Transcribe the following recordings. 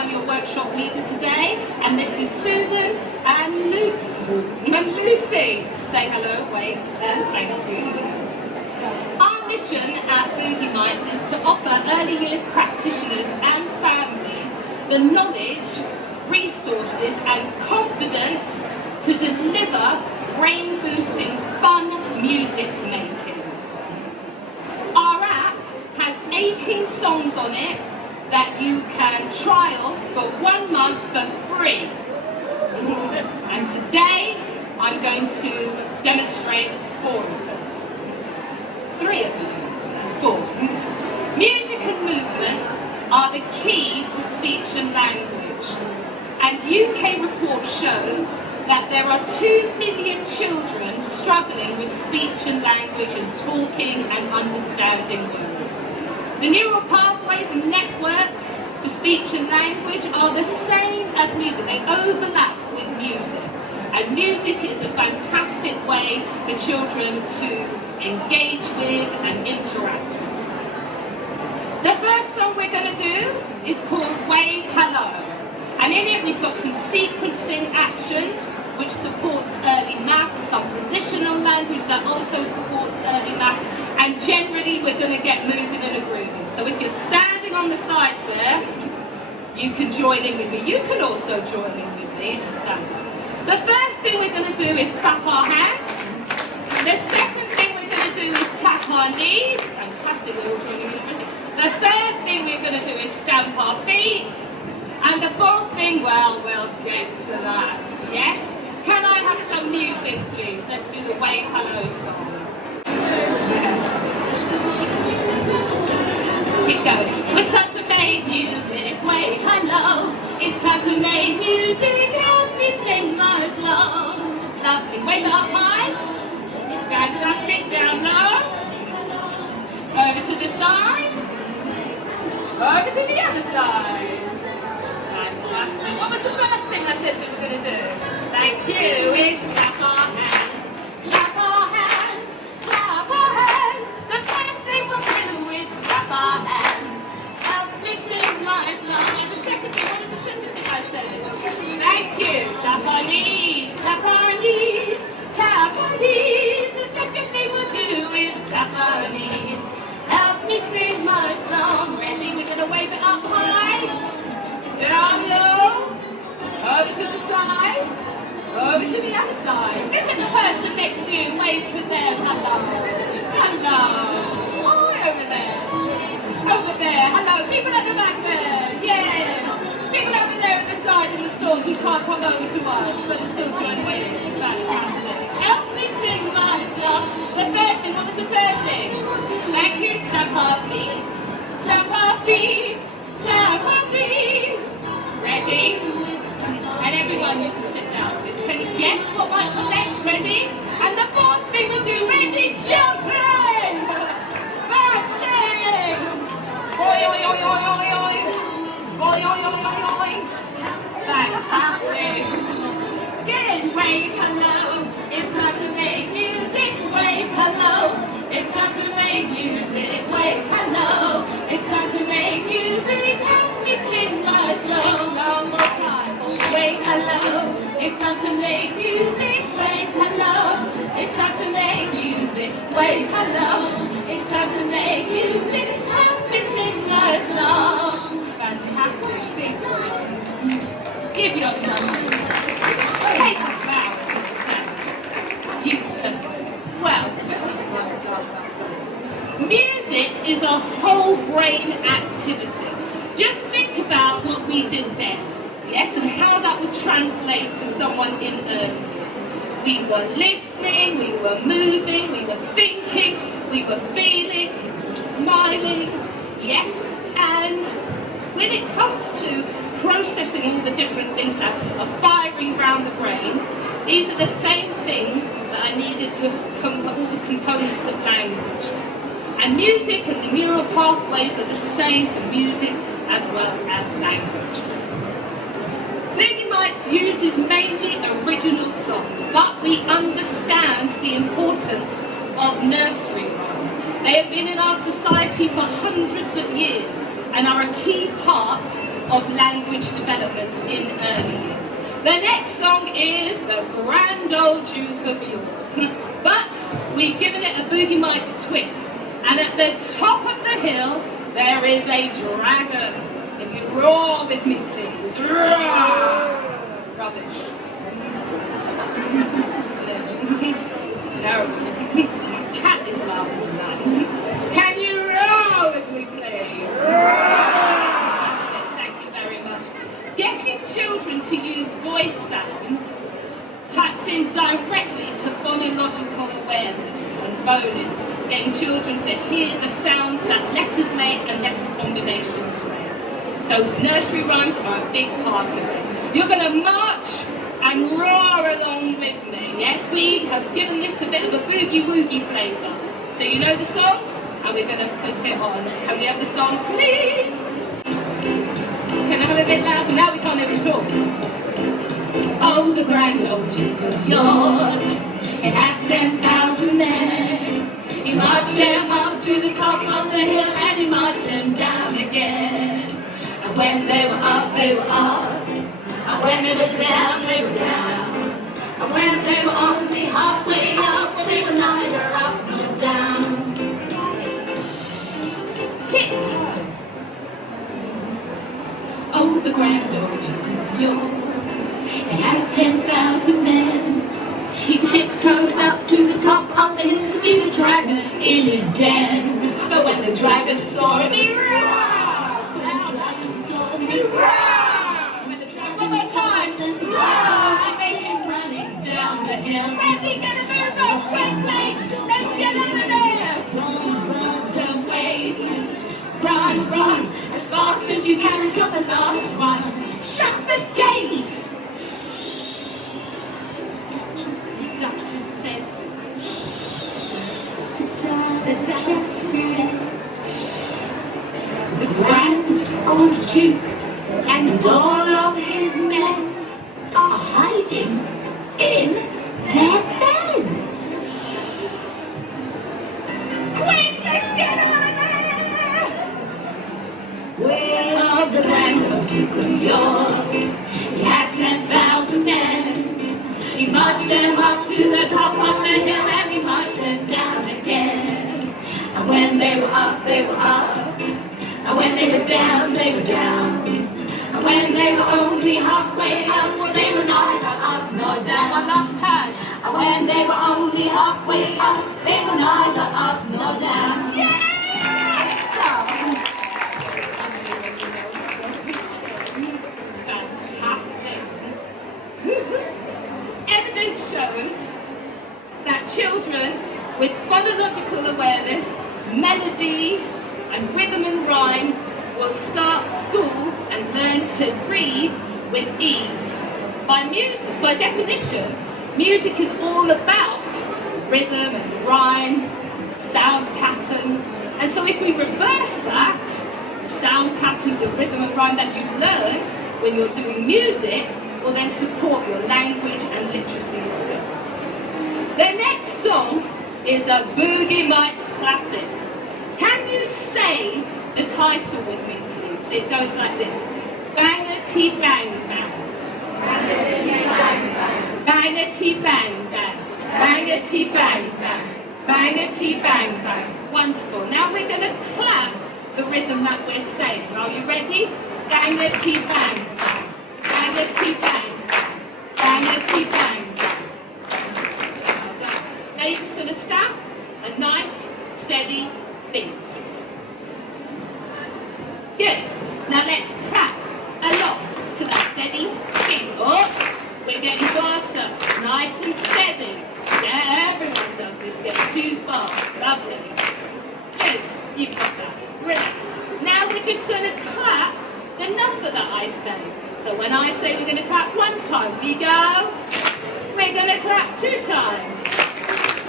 I'm your workshop leader today, and this is Susan and Lucy. Say hello, wait, and thank you. Our mission at Boogie Mice is to offer early years practitioners and families the knowledge, resources and confidence to deliver brain-boosting fun music making. Our app has 18 songs on it that you can trial for 1 month for free. And today I'm going to demonstrate 4 of them. 3 of them, 4. Music and movement are the key to speech and language. And UK reports show that there are 2 million children struggling with speech and language and talking and understanding words. The neural pathways and networks for speech and language are the same as music. They overlap with music. And music is a fantastic way for children to engage with and interact with. The first song we're going to do is called Wave Hello. And in it we've got some sequencing actions which supports early math, some positional language that also supports early math, and generally we're going to get moving and grooving. So if you're standing on the sides there, you can join in with me. You can also join in with me and stand up. The first thing we're going to do is clap our hands. The second thing we're going to do is tap our knees. Fantastic, we're all joining in already. The third thing we're going to do is stamp our feet. And the 4th thing, well, we'll get to that. Yes? Can I have some music, please? Let's do the Wave Hello song. It goes. It's time to make music. Wave hello. It's time to make music. Help me sing my song. Lovely. Wave it up high. It's fantastic. Down low. Over to the side. Over to the other side. Fantastic. What was the first thing I said we were going to do? Thank you. Is clap our hands. Clap our hands. Clap our hands. The first thing we'll do is clap our hands. Help me sing my song. And the second thing, what is the second thing I said? Thank you. Tap our knees. Tap our knees. Tap our knees. The second thing we'll do is tap our knees. Help me sing my song. Ready? We're going to wave it up high. Down low, over to the side, over to the other side. Look at the person next to you, wave to them, hello, hello, oh, over there, hello, people at the back there, yes, people over there at the side in the stalls who can't come over to us, but are still joining in, fantastic. Help me sing my song. The third thing, what was the third thing? Thank you, stamp our feet, stamp our feet, stamp our feet. Ready? And everyone, you can sit down. Can you guess what might come next? Ready? And the 4th thing we'll do, ready? Jumping! Bouncing! Oi, oi, oi, oi, oi, oi! Oi, oi, oi, oi, oi! Fantastic! Good! Wave hello! It's time to make music! Wave hello! It's time to make music! Wave hello! It's time to make music! Help me sing my song! One more time! Wave hello! It's time to make music! Wave hello! It's time to make music! Wave hello! It's time to make music! Help me sing my song! Fantastic! Give yourself take a bow and stand. You learned. Well done, well done, well done. Music is a whole brain activity. Just think about what we did then, yes, and how that would translate to someone in early years. We were listening, we were moving, we were thinking, we were feeling, we were smiling, yes, and when it comes to processing all the different things that are firing around the brain, these are the same things that are needed to all the components of language. And music and the neural pathways are the same for music as well as language. Boogie Mice uses mainly original songs, but we understand the importance of nursery rhymes. They have been in our society for hundreds of years, and are a key part of language development in early years. The next song is The Grand Old Duke of York, but we've given it a Boogie Mites twist, and at the top of the hill there is a dragon. If you roar with me, please. Roar! Rubbish. It's terrible. Cat is louder than that. Can you roar with me, please? Fantastic, thank you very much. Getting children to use voice sounds taps in directly to phonological awareness and phonics, getting children to hear the sounds that letters make and letter combinations make. So nursery rhymes are a big part of this. You're going to march and roar along with me. Yes, we have given this a bit of a boogie-woogie flavour. So you know the song, and we're going to put it on. Can we have the song, please? Can I have a bit louder? Now we can't hear it all. Oh, the grand old Duke of York, he had 10,000 men. He marched them up to the top of the hill, and he marched them down again. And when they were up, they were up. And when they were down, they were down. And when they were only halfway up, well, they were neither up nor down. Tiptoe. Oh, the grand old Duke of York, he had 10,000 men. He tiptoed up to the top of the hill to see the dragon in his den. But when the dragon saw him, he roared. When the dragon saw him, he roared. When the dragon one more time, roared. They came running down the hill. Where's he gonna move up quickly? Let's get out of there. Run, run, don't wait. Run, run, as fast as you can until the last one. Shut the gates. Just said. The Duchess said. The grand old Duke and all of his men are hiding in their beds. Quick, let's get out of there! Well, the grand old Duke of York, he had 10,000 men. He marched them up to the top of the hill, and he marched them down again. And when they were up, they were up. And when they were down, they were down. And when they were only halfway up, well, they were neither up nor down. One last time. And when they were only halfway up, they were neither up nor down. Yes! Fantastic. Evidence shows that children with phonological awareness, melody, and rhythm and rhyme will start school and learn to read with ease. By definition, music is all about rhythm and rhyme, sound patterns, and so if we reverse that, sound patterns and rhythm and rhyme that you learn when you're doing music will then support your language and literacy skills. The next song is a Boogie Mites classic. Can you say the title with me, please? It goes like this. Bangity bang bang. Bangity bang bang. Bangity bang bang. Bangity bang bang. Bangity bang bang. Wonderful. Now we're going to clap the rhythm that we're saying. Are you ready? Bangity bang bang. Bangity bang. Bangity bang bang. Well done. Now you're just going to stamp a nice, steady beat. Good. Now let's clap along to that steady beat. Oops. We're getting faster. Nice and steady. Yeah, everyone does this. Gets too fast. Lovely. Good. You've got that. Relax. Now we're just going to clap the number that I say. So when I say we're going to clap one time, we go. We're going to clap 2 times.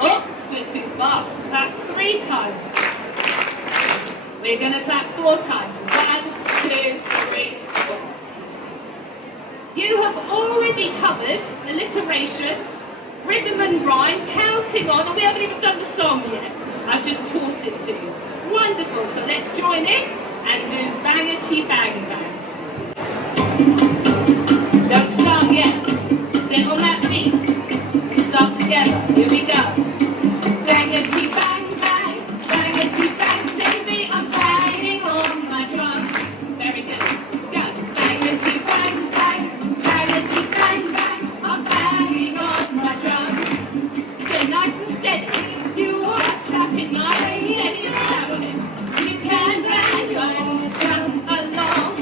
Oops, we're too fast. Clap 3 times. We're going to clap 4 times. 1, 2, 3, 4. You have already covered alliteration, rhythm and rhyme, counting on, and we haven't even done the song yet. I've just taught it to you. Wonderful, so let's join in and do bangity bang bang. Don't start yet, sit on that beat, start together, here we go. Bangity bang bang, bangity bang, baby, I'm banging on my drum. Very good, go. Bangity bang bang, bangity bang bang, I'm banging on my drum. Get nice and steady, you want to tap it nice and steady and tap it. You can bang bang along,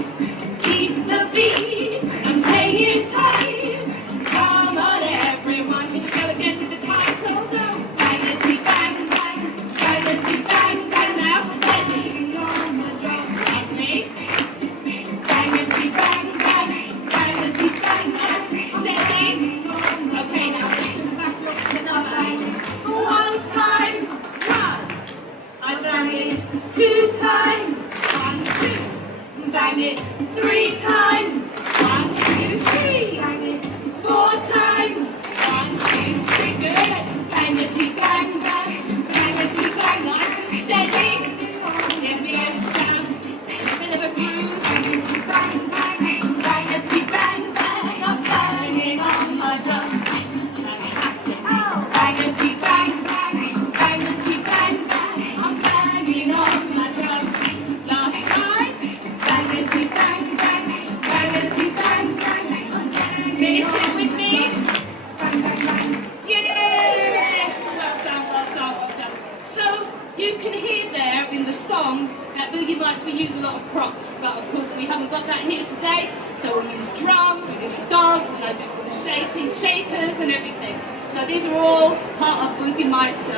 keep the beat and play it tight. Come on everyone, can you go again to the title? So bangity bang bang, bangity bang bang, now steady on the drum. Like me. Bangity bang bang, bangity bang, nice and steady. Okay, now listen back, look to another. One time, one. I bang it 2 times, 1, 2. Bang it 3 times, 1, 2, 3. Bang it 4 times, 1, 2, 3. Good. Bangity bang bang, bangity bang, nice and steady. Give me a stamp, a bit of a groove. Bang bang, bangity bang bang, I'm banging on my drum. Fantastic. Bangity bang bang, bangity bang bang, I'm banging on my drum. Last time. Bangity bang bang, bangity bang bang, I'm banging. Finish it with me. Bang bang bang. Yes! Well done, well done, well done. So you can hear there in the song at Boogie Mites we use a lot of props, but of course we haven't got that here today. So we'll use drums, we'll use scarves, and I do all the shaking, shakers and everything. So these are all part of Boogie Mites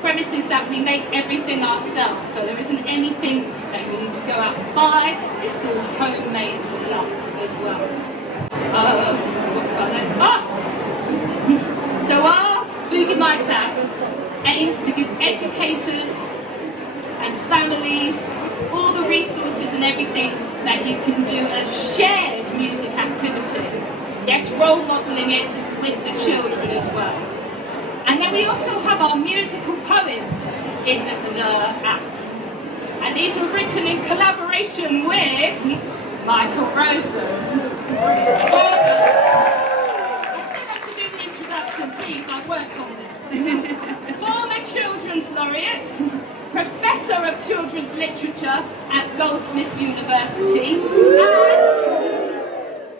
premises that we make everything ourselves. So there isn't anything that you need to go out and buy. It's all homemade stuff as well. What's that noise? So our Boogie Mites app aims to give educators and families all the resources and everything that you can do a shared music activity. Yes, role modelling it with the children as well. And then we also have our musical poems in the app. And these were written in collaboration with Michael Rosen. I still have to do the introduction, please. I've worked on this. Former Children's Laureate, Professor of Children's Literature at Goldsmiths University, and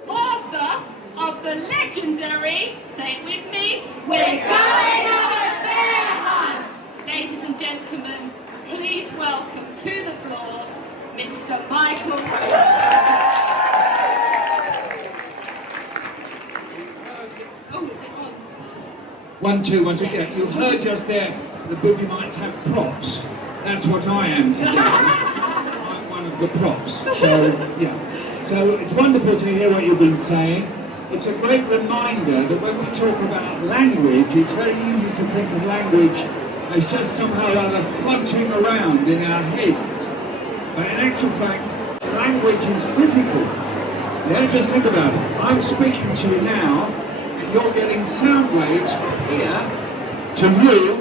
author of the legendary, say it with me, We're Going on a Bear Hunt! Ladies and gentlemen, please welcome to the floor, Mr. Michael Rosen. Oh, is it on? 1, 2, 1, 2. Yeah, you heard just there the Boogie Mites have props. That's what I am today. I'm one of the props. So, yeah. So it's wonderful to hear what you've been saying. It's a great reminder that when we talk about language, it's very easy to think of language as just somehow or other floating around in our heads. But in actual fact, language is physical. Yeah, just think about it. I'm speaking to you now, and you're getting sound waves from here to you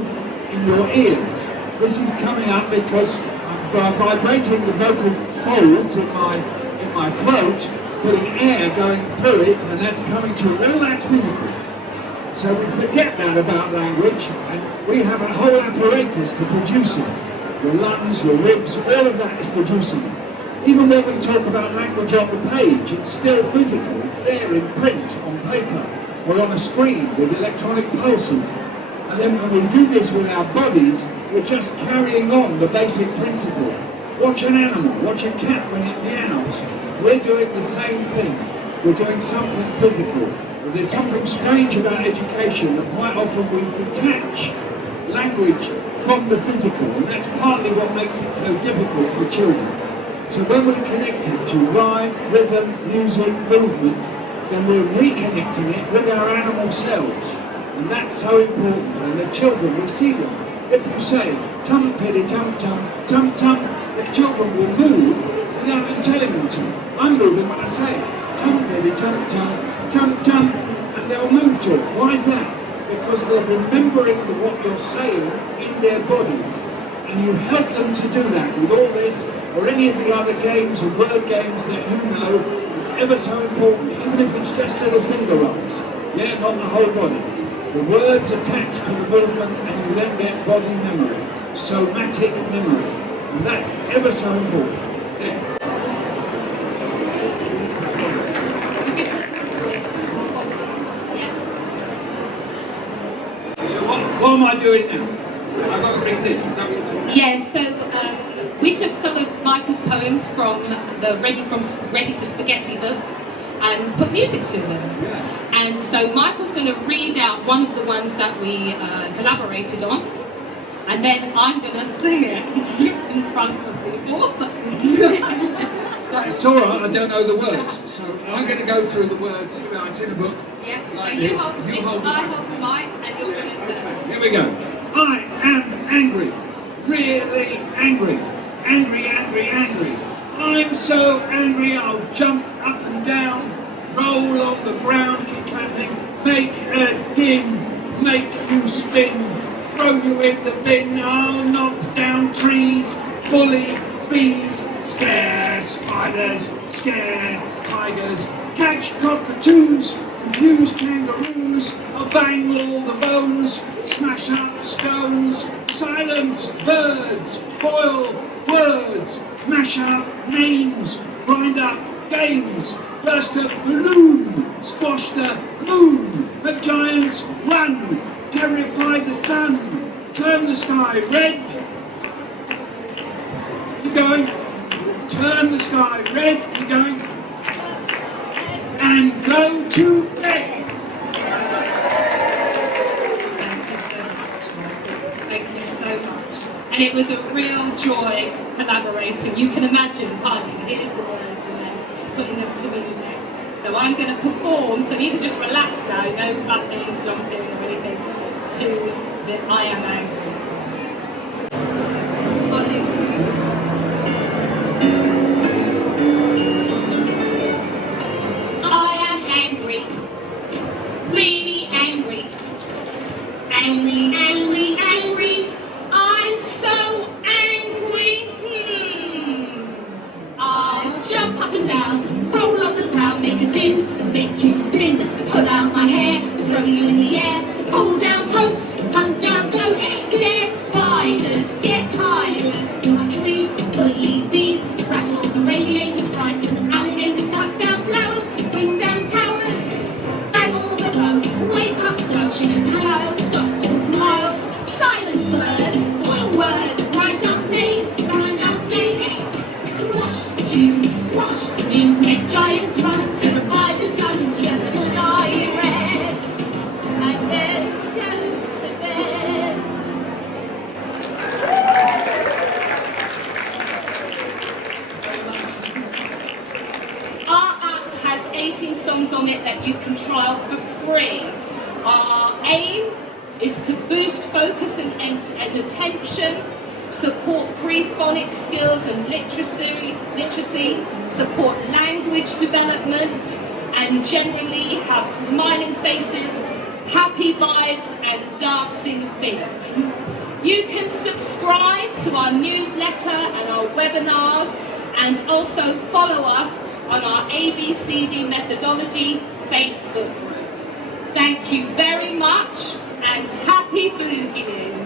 in your ears. This is coming up because I'm vibrating the vocal folds in my throat, putting air going through it, and that's coming to you. All that's physical. So we forget that about language, and we have a whole apparatus to produce it. Your lungs, your ribs, all of that is producing it. Even when we talk about language on the page, it's still physical. It's there in print, on paper, or on a screen with electronic pulses. And then when we do this with our bodies, we're just carrying on the basic principle. Watch an animal, watch a cat when it meows. We're doing the same thing. We're doing something physical. But there's something strange about education that quite often we detach language from the physical, and that's partly what makes it so difficult for children. So when we connect it to rhyme, rhythm, music, movement, then we're reconnecting it with our animal selves. And that's so important. And the children, we see them. If you say, tum tiddy tum tum, tum tum, the children will move without you telling them to. I'm moving when I say it. Tum tiddy tum tum, tum tum, and they'll move to it. Why is that? because they're remembering what you're saying in their bodies. And you help them to do that with all this, or any of the other games or word games that you know. It's ever so important, even if it's just little finger rolls. Yeah, not the whole body. The words attached to the movement, and you then get body memory, somatic memory. And that's ever so important. Yeah. So what am I doing now? I've got to read this. Is that what you're talking about? Yeah, so we took some of Michael's poems from the Ready for Spaghetti book and put music to them. Yeah. And so Michael's going to read out one of the ones that we collaborated on, and then I'm going to sing it in front of people. So, it's all right, I don't know the words, so I'm going to go through the words. It's in a book. yes, Like so you this. hold You this, hold I it. hold the mic, and you're going to... Okay, here we go. I am angry, really angry, angry, angry, angry. I'm so angry I'll jump up and down, roll on the ground, keep clapping, make a din, make you spin, throw you in the bin. I'll knock down trees, bully bees, scare spiders, scare tigers, catch cockatoos, confuse kangaroos. I'll bang all the bones, smash up stones, silence birds, boil words, mash up names, grind up games, burst a balloon, squash the moon, make giants run, terrify the sun, turn the sky red. Keep going. Turn the sky red. Keep going. And go to bed. Thank you so much, Michael. Thank you so much. And it was a real joy collaborating. You can imagine, can't you? Here's the words and then putting them to music. So I'm going to perform, so you can just relax now, no clapping, jumping or anything, to the I Am Angry song. Volume, please. I am angry, really angry, angry, angry, angry. I'm so angry. I'll jump up and down, roll on the ground, make a din, make you spin, pull out my hair, throw you in the air, pull down posts, hunt down ghosts, scare spiders, scare tigers, cut trees, bully bees, rattle the radiators, frighten alligators, cut down flowers, bring down towers, bang all the clouds, wake up slushing and clouds, stop all smiles, silence birds, all words, write up names, grind up games, squash, choose, squash, means make giants run, terrify the sun, just fly red, and then go to bed. Our app has 18 songs on it that you can trial for free. Our aim is to boost focus and attention, support pre-phonics skills and literacy, support language development, and generally have smiling faces, happy vibes, and dancing feet. You can subscribe to our newsletter and our webinars, and also follow us on our ABCD Methodology Facebook group. Thank you very much, and happy boogieing.